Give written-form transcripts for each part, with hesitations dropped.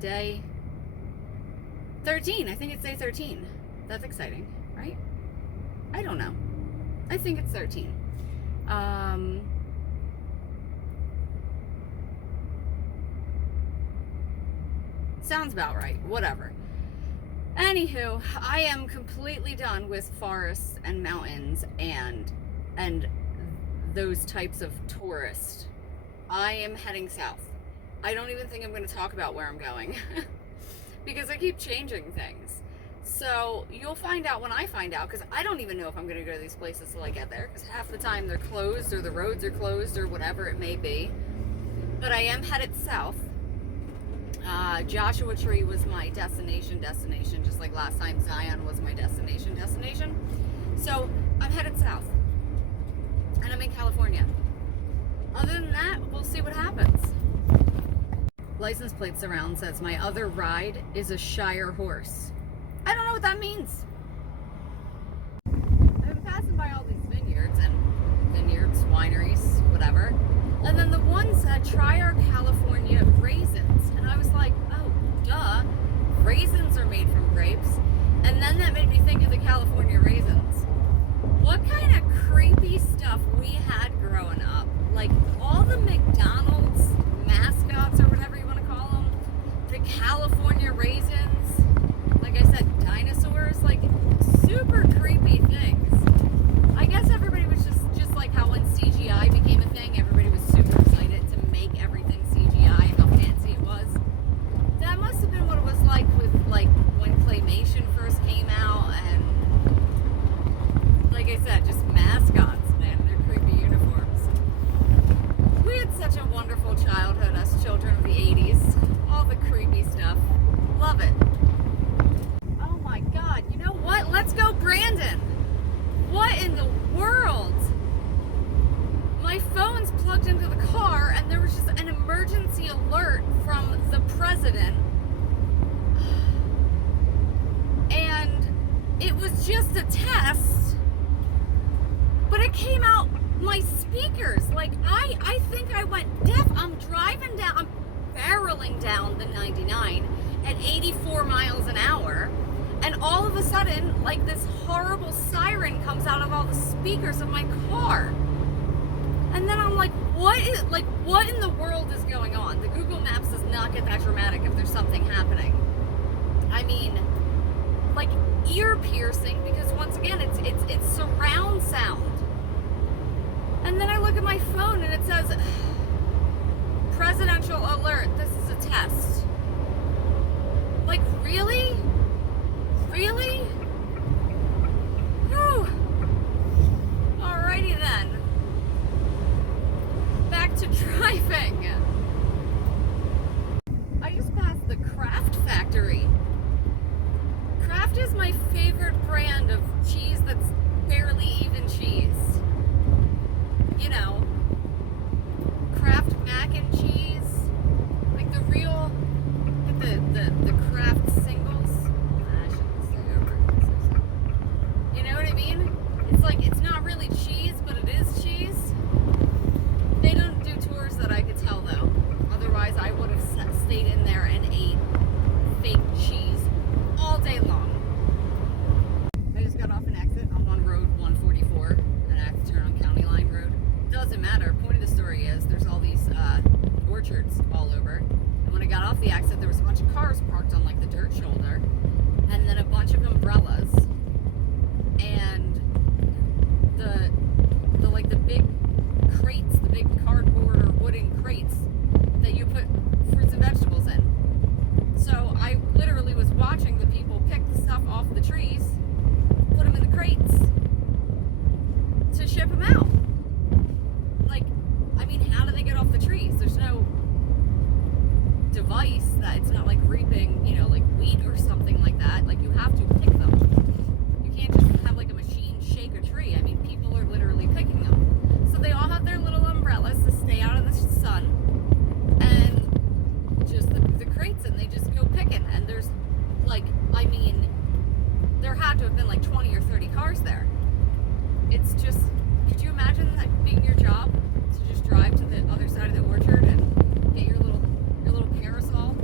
Day 13. I think it's day 13. That's exciting, right? I don't know. I think it's 13. Sounds about right. Whatever. Anywho, I am completely done with forests and mountains and those types of tourists. I am heading south. I don't even think I'm going to talk about where I'm going because I keep changing things. So you'll find out when I find out, because I don't even know if I'm going to go to these places till I get there, because half the time they're closed or the roads are closed or whatever it may be. But I am headed south. Joshua Tree was my destination, just like last time Zion was my destination. So I'm headed south, and I'm in California. Other than that, we'll see what happens. License plate surround says my other ride is a Shire horse. I don't know what that means. I've been passing by all these vineyards, wineries, whatever. And then the one said, try our California raisins. And I was like, oh, duh. Raisins are made from grapes. And then that made me think of the California raisins. What kind of creepy stuff we had growing up. Like all the McDonald's mascots or whatever you want to call them. The California raisins. Like I said, dinosaurs. Like super creepy things. I guess everybody was just like how when CGI became a thing, everybody was super excited to make everything CGI and how fancy it was. That must have been what it was like with like when claymation first came out, and like I said, just mascots, man, their creepy uniforms. We had such a wonderful childhood, us children of the 80s. All the creepy stuff. Love it. Oh my God, you know what? Let's go, Brandon. What in the world? My phone's plugged into the car and there was just an emergency alert from the president. And it was just a test, but it came out my speakers. Like I think I went deaf. I'm driving down, I'm barreling down the 99 at 84 miles an what? And all of a sudden, like this horrible siren comes out of all the speakers of my car. And then I'm like, what in the world is going on? The Google Maps does not get that dramatic if there's something happening. I mean, like ear piercing, because once again, it's surround sound. And then I look at my phone and it says, presidential alert, this is a test. Like, really? Really? Whew. Alrighty then. Back to driving. I just passed the Kraft factory. Kraft is my favorite brand of cheese that's barely even cheese. You know, Kraft mac and cheese. Like the real, the Kraft singles. You know what I mean? It's like, it's not really cheese, but it is cheese. They don't do tours that I could tell though. Otherwise I would have stayed in there and ate fake cheese all day long. I just got off an exit. I'm on road 144 and I have to turn on County Line Road. Doesn't matter. Point of the story is there's all these orchards all over. And when I got off the exit, there was a bunch of cars parked on like the dirt shoulder, and then a bunch of umbrellas. And the like the big crates, the big cardboard or wooden crates that you put fruits and vegetables in. So I literally was watching the people pick the stuff off the trees, put them in the crates to ship them out. Like, I mean, how do they get off the trees? There's no device that it's not like reaping, you know, like wheat or something like that. Like, you have to pick them. You can't just have like a machine shake a tree. I mean, people are literally picking them. So they all have their little umbrellas to stay out of the sun, and just the crates, and they just go picking. And there's like, I mean, there had to have been like 20 or 30 cars there. It's just, could you imagine that being your job, to just drive to the other side of the orchard and get your little parasol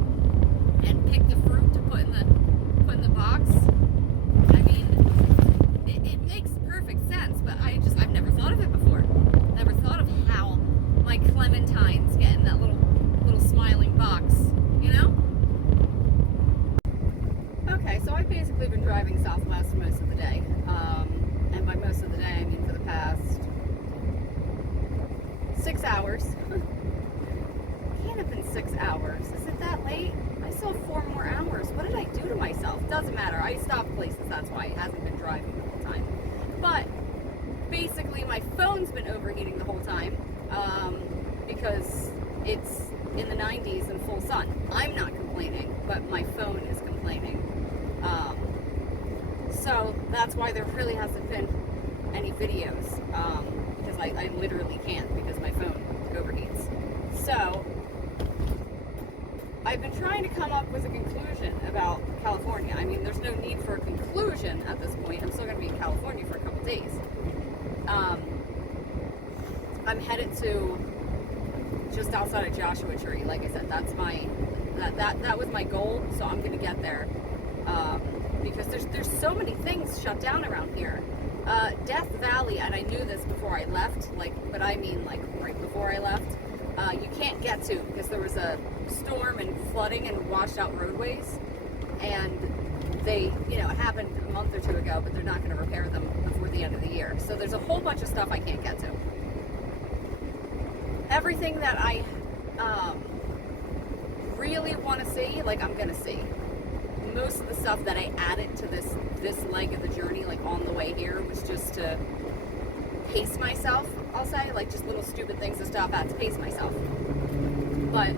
hours. Is it that late? I still have 4 more hours. What did I do to myself? Doesn't matter. I stopped places, that's why. It hasn't been driving the whole time. But basically my phone's been overheating the whole time because it's in the 90s and full sun. I'm not complaining, but my phone is complaining. So that's why there really hasn't been any videos, because I literally can't because my phone overheats. So I've been trying to come up with a conclusion about California. I mean, there's no need for a conclusion at this point. I'm still going to be in California for a couple days. I'm headed to just outside of Joshua Tree. Like I said, that's my that was my goal. So I'm going to get there because there's so many things shut down around here. Death Valley, and I knew this before I left. But I mean right before I left. You can't get to because there was a storm and flooding and washed out roadways, and they, it happened a month or 2 ago, but they're not going to repair them before the end of the year. So there's a whole bunch of stuff I can't get to. Everything that I really want to see, I'm going to see. Most of the stuff that I added to this leg of the journey, on the way here, was just to pace myself, I'll say, just little stupid things to stop at to pace myself. But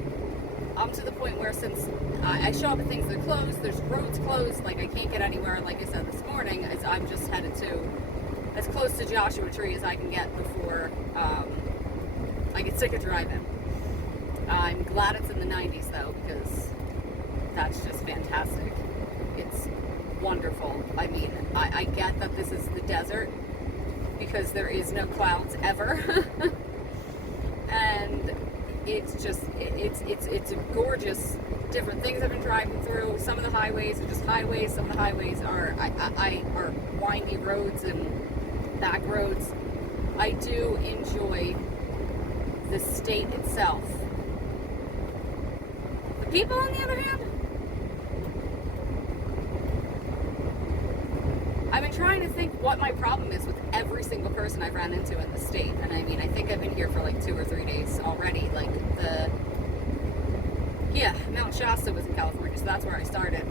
I'm to the point where since I show up at things that are closed, there's roads closed, I can't get anywhere, like I said this morning, as I'm just headed to as close to Joshua Tree as I can get before I get sick of driving. I'm glad it's in the 90s though, because that's just fantastic. It's wonderful. I mean, I get that this is the desert, because there is no clouds ever. And it's just, it's a gorgeous, different things I've been driving through. Some of the highways are just highways, some of the highways are windy roads and back roads. I do enjoy the state itself. The people, on the other hand, I've been trying to think what my problem is with every single person I've ran into in the state. And I mean, I think I've been here for 2 or 3 days already. Mount Shasta was in California, so that's where I started,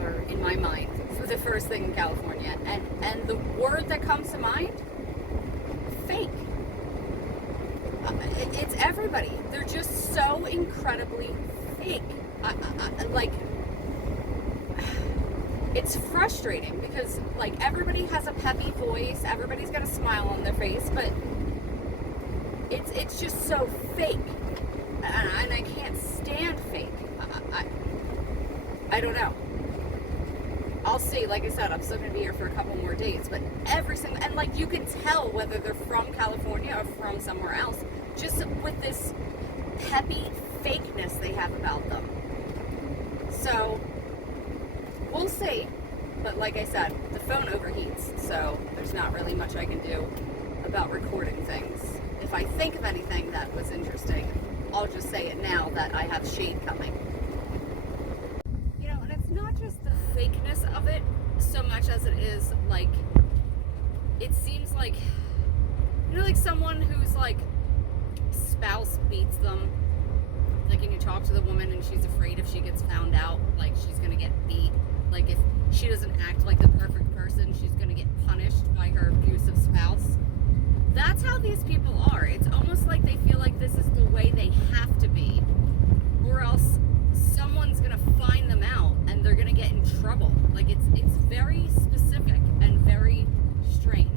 or in my mind, for the first thing in California. And the word that comes to mind, fake. It's everybody. They're just so incredibly fake. It's frustrating because everybody has a peppy voice, everybody's got a smile on their face, but it's just so fake, and I can't stand fake. I don't know. I'll see. Like I said, I'm still gonna be here for a couple more days, but every single, and you can tell whether they're from California or from somewhere else, just with this peppy fakeness they have about them. So we'll see, but like I said, the phone overheats, so there's not really much I can do about recording things. If I think of anything that was interesting, I'll just say it now that I have shade coming. And it's not just the fakeness of it so much as it is, it seems like someone whose, spouse beats them. And you talk to the woman and she's afraid if she gets found out, she's gonna get beat. If she doesn't act like the perfect person, she's gonna get punished by her abusive spouse. That's how these people are. It's almost like they feel like this is the way they have to be, or else someone's gonna find them out and they're gonna get in trouble. It's very specific and very strange,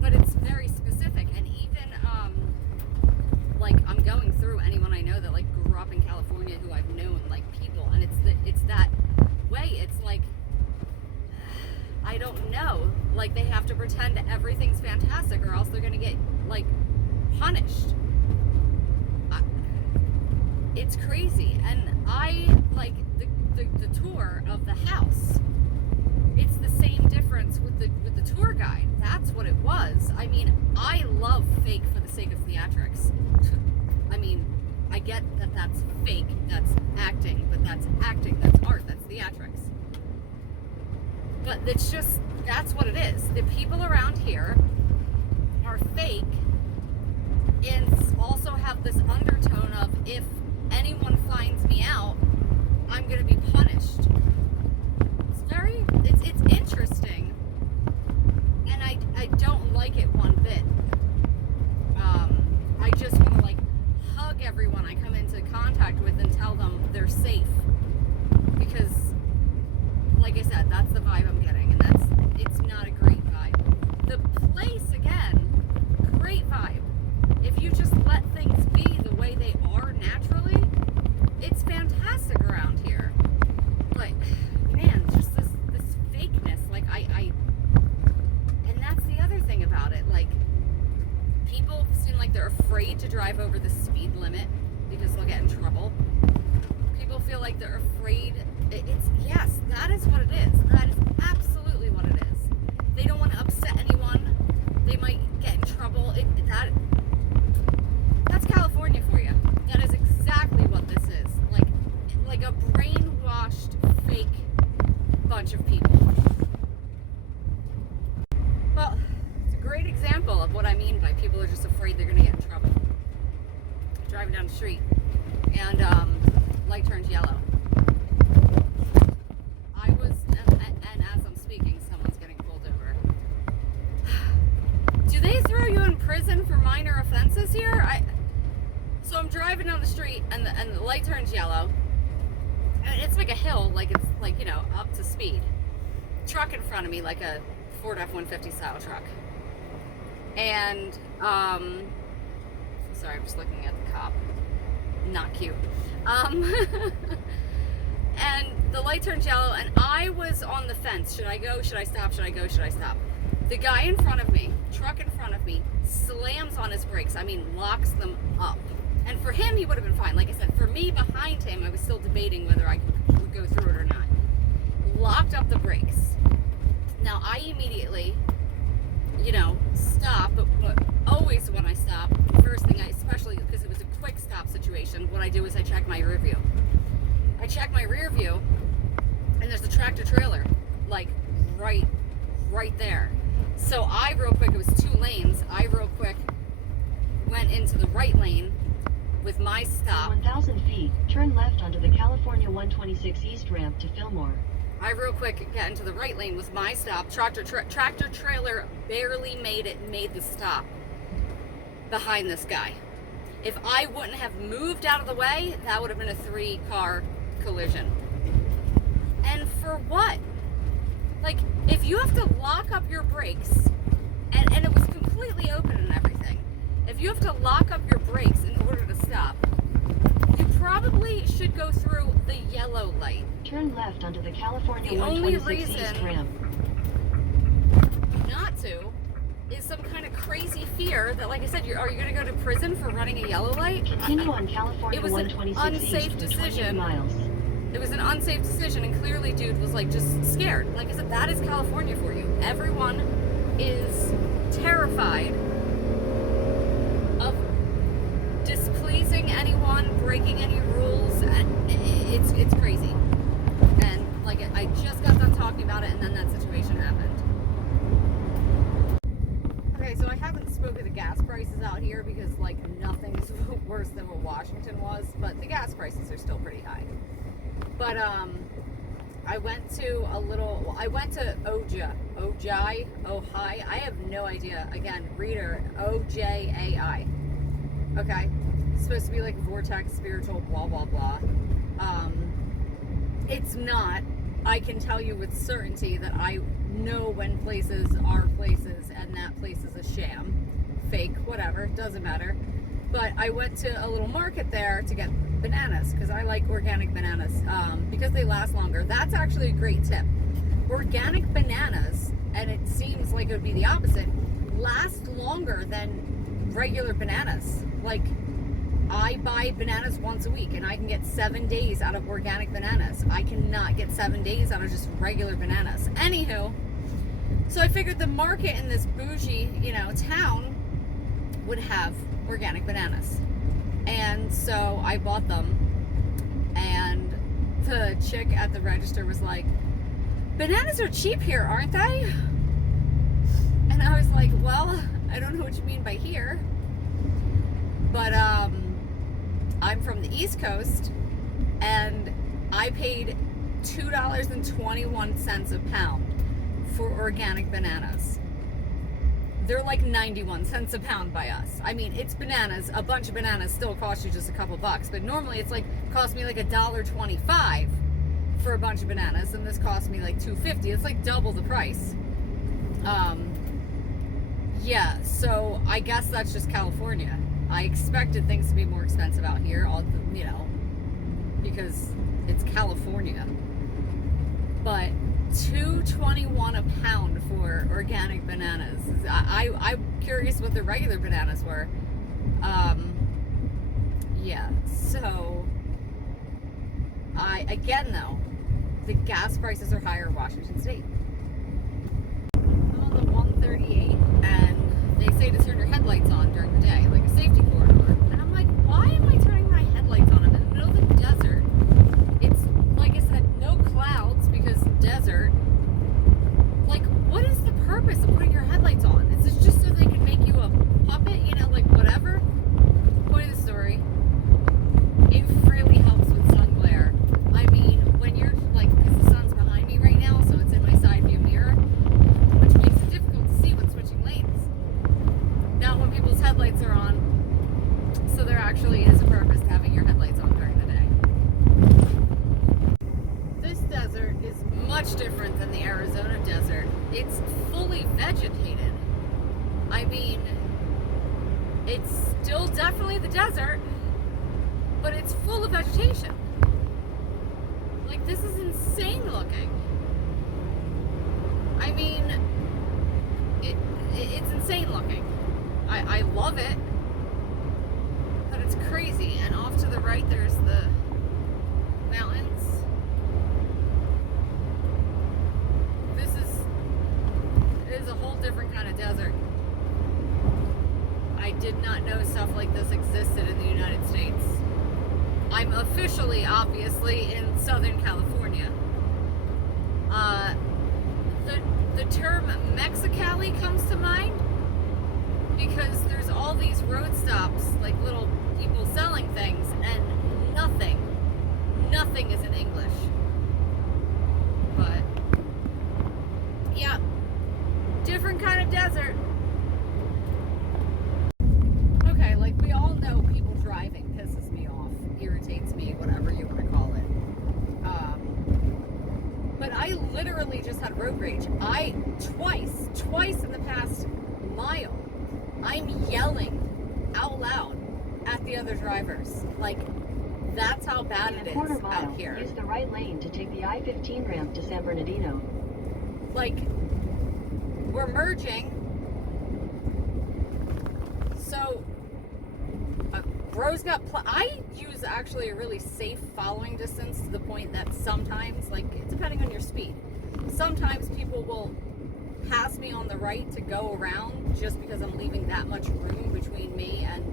but it's very specific. And even I'm going through anyone I know that grew up in California who I've known, people, and it's that way. It's I don't know. They have to pretend everything's fantastic, or else they're gonna get punished. It's crazy. And I the tour of the house. It's the same difference with the tour guide. That's what it was. I mean, I love fake for the sake of theatrics. I mean, I get that that's fake, that's acting, but that's acting, that's art, that's theatrics. But it's just, that's what it is. The people around here are fake and also have this undertone of, if anyone with and tell them they're safe. Because, like I said, that's the vibe I'm getting, and it's not a great vibe. The place, again, great vibe. If you just let things be the way they are naturally, it's fantastic around here. Like, man, just this fakeness, like and that's the other thing about it, like, people seem like they're afraid to drive over the speed limit because they'll get in trouble. People feel like they're afraid. Yes, that is what it is. That is absolutely what it is. They don't want to upset anyone. They might get in trouble. That's California for you. That is exactly what this is. Like a brainwashed, fake bunch of people. Well, it's a great example of what I mean by people are just afraid they're going to get in trouble. Driving down the street, and light turns yellow. And as I'm speaking, someone's getting pulled over. Do they throw you in prison for minor offenses here? So I'm driving down the street, and the light turns yellow. And it's like a hill, like it's like, up to speed. Truck in front of me, like a Ford F-150 style truck. And sorry, I'm just looking at the cop. Not cute. And the light turns yellow, and I was on the fence. Should I go? Should I stop? Should I go? Should I stop? The guy in front of me, truck in front of me, slams on his brakes. I mean, locks them up. And for him, he would have been fine. Like I said, for me, behind him, I was still debating whether I could go through it or not. Locked up the brakes. Now, I immediately, stop. But always when I stop, the first thing especially because it was a quick stop situation, what I do is I check my rear view. I check my rear view, and there's a tractor trailer, like right there. So I real quick, it was 2 lanes. I real quick went into the right lane with my stop. 1,000 feet, turn left onto the California 126 East ramp to Fillmore. I real quick get into the right lane with my stop. Tractor trailer barely made the stop behind this guy. If I wouldn't have moved out of the way, that would have been a 3-car collision. And for what? Like, if you have to lock up your brakes, and it was completely open and everything, if you have to lock up your brakes in order to stop, you probably should go through the yellow light. Turn left onto the California The only 126 East ramp. Not to is some kind of crazy fear that, like I said, are you going to go to prison for running a yellow light? Continue on California It was an 126 unsafe East for 28 decision. miles. It was an unsafe decision, and clearly dude was like just scared. Like I said, that is California for you. Everyone is terrified of displeasing anyone, breaking any rules. It's crazy. And like I just got done talking about it, and then that situation happened. Okay, so I haven't spoken the gas prices out here because like nothing's worse than what Washington was, but the gas prices are still pretty high. But I went to Ojai. I have no idea. Again, reader, Ojai. Okay, it's supposed to be like vortex, spiritual, blah blah blah. It's not. I can tell you with certainty that I know when places are places, and that place is a sham, fake, whatever, doesn't matter. But I went to a little market there to get bananas because I like organic bananas because they last longer. That's actually a great tip. Organic bananas, and it seems like it would be the opposite, last longer than regular bananas. Like, I buy bananas once a week and I can get 7 days out of organic bananas. I cannot get 7 days out of just regular bananas. Anywho, so I figured the market in this bougie, town would have organic bananas. And so I bought them, and the chick at the register was like, "Bananas are cheap here, aren't they?" And I was like, "Well, I don't know what you mean by here, but I'm from the East Coast, and I paid $2.21 a pound for organic bananas. they're like 91 cents a pound by us. I mean, it's bananas. A bunch of bananas still cost you just a couple bucks, but normally it's like cost me like $1.25 for a bunch of bananas, and this cost me like $2.50. It's like double the price. Yeah, so I guess that's just California. I expected things to be more expensive out here, you know, because it's California. But $2.21 a pound for organic bananas. I'm curious what the regular bananas were. Yeah, so again though, the gas prices are higher in Washington State. I'm on the 138, and they say to turn your headlights on during the day, like a safety corridor. And I'm like, why am I turning my headlights on? I'm in the middle of the desert. It's, like I said, no clouds because desert. Like, what is the purpose of putting your headlights on? Is this just so they can make you a puppet? You know, like whatever? Point of the story. It really helps with sun glare. I mean, when you're like, because the sun's behind me right now, so it's in my side view mirror, which makes it difficult to see when switching lanes. Not when people's headlights are on. So there actually is a purpose to having your headlights on during the day. This desert is much different than the Arizona desert. It's fully vegetated. I mean, it's still definitely the desert, but it's full of vegetation. Like, this is insane looking. I mean, it's insane looking. I love it, but it's crazy. And off to the right, there's the mountains. It is a whole different kind of desert. I did not know stuff like this existed in the United States. I'm officially, obviously, in Southern California. The term Mexicali comes to mind because there's all these road stops, like little people selling things, and nothing is in English. But, yeah, different kind of desert. Okay, like we all know people driving pisses me off, irritates me, whatever you want to call it. But I literally just had road rage. Twice in the past mile, I'm yelling out loud at the other drivers. Like, that's how bad it is out here. Use the right lane to take the I-15 ramp to San Bernardino. Like, we're merging. So, bro's got I use actually a really safe following distance to the point that sometimes, like, depending on your speed, sometimes people will pass me on the right to go around just because I'm leaving that much room between me and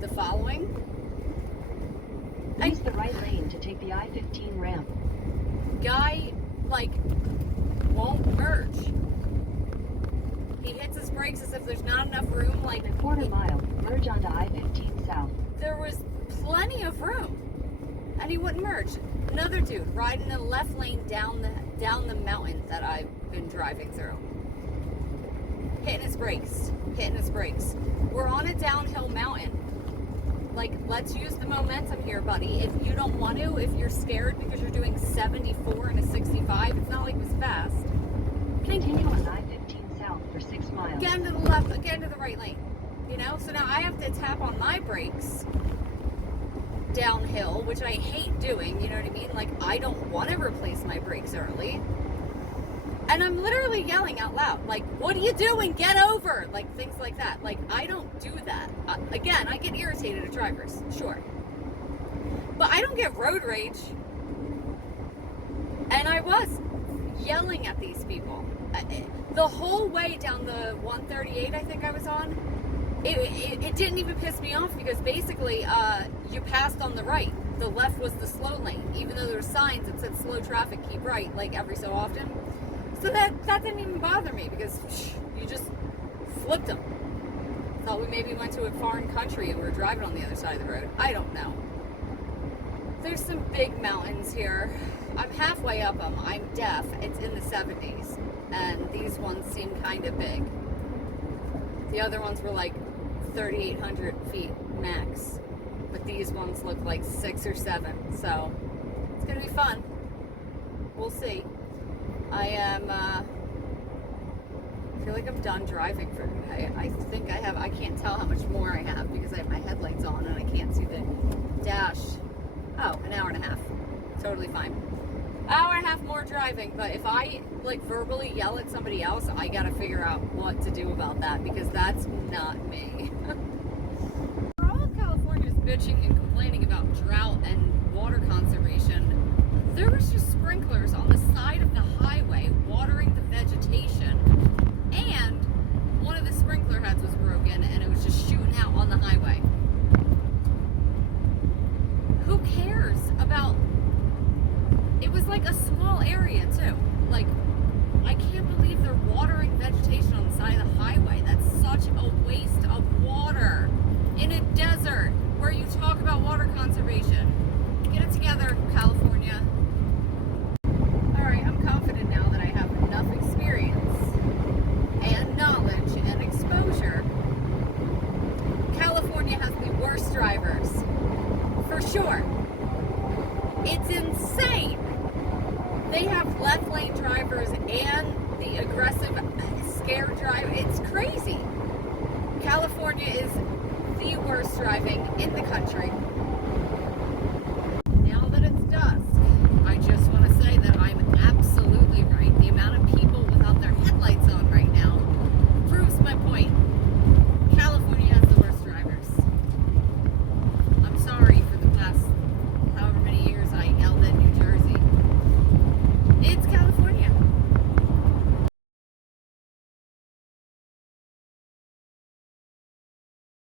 the following. Use the right lane to take the I-15 ramp. Guy, like, won't merge. He hits his brakes as if there's not enough room. Like, in a quarter mile, merge onto I-15 south. There was plenty of room, and he wouldn't merge. Another dude riding the left lane down the mountain that I've been driving through. Hitting his brakes. We're on a downhill mountain. Like, let's use the momentum here, buddy. If you don't want to, if you're scared because you're doing 74 and a 65, it's not like it was fast. Continue on I-15 south for 6 miles. Again to the left, again to the right lane. You know, so now I have to tap on my brakes downhill, which I hate doing, you know what I mean? Like, I don't want to replace my brakes early. And I'm literally yelling out loud, like, what are you doing? Get over! Like, things like that. Like, I don't do that. Again, I get irritated at drivers, sure. But I don't get road rage. And I was yelling at these people. The whole way down the 138 I think I was on, it didn't even piss me off because basically you passed on the right. The left was the slow lane, even though there were signs that said slow traffic, keep right, like every so often. So that didn't even bother me because you just flipped them. Thought we maybe went to a foreign country and we were driving on the other side of the road. I don't know. There's some big mountains here. I'm halfway up them. I'm deaf. It's in the 70s. And these ones seem kind of big. The other ones were like 3,800 feet max, but these ones look like 6 or 7, so it's gonna be fun. We'll see. I feel like I'm done driving for today. I think I can't tell how much more I have because I have my headlights on and I can't see the dash. Oh, an hour and a half. Totally fine. Hour and a half more driving, but if I like verbally yell at somebody else, I gotta figure out what to do about that because that's not me. For all of California's bitching and complaining about drought and water conservation, there was just sprinklers on the side of the highway watering the vegetation, and one of the sprinkler heads was broken and it was just shooting out on the highway. Who cares about... It was like a small area too. Like, I can't believe they're watering vegetation on the side of the highway. That's such a waste of water in a desert where you talk about water conservation. Get it together, California. Alright, I'm confident now that I have enough experience and knowledge and exposure. California has the worst drivers. For sure. It's insane. They have left lane drivers and the aggressive, scared driver. It's crazy. California is the worst driving in the country. Now that it's dusk,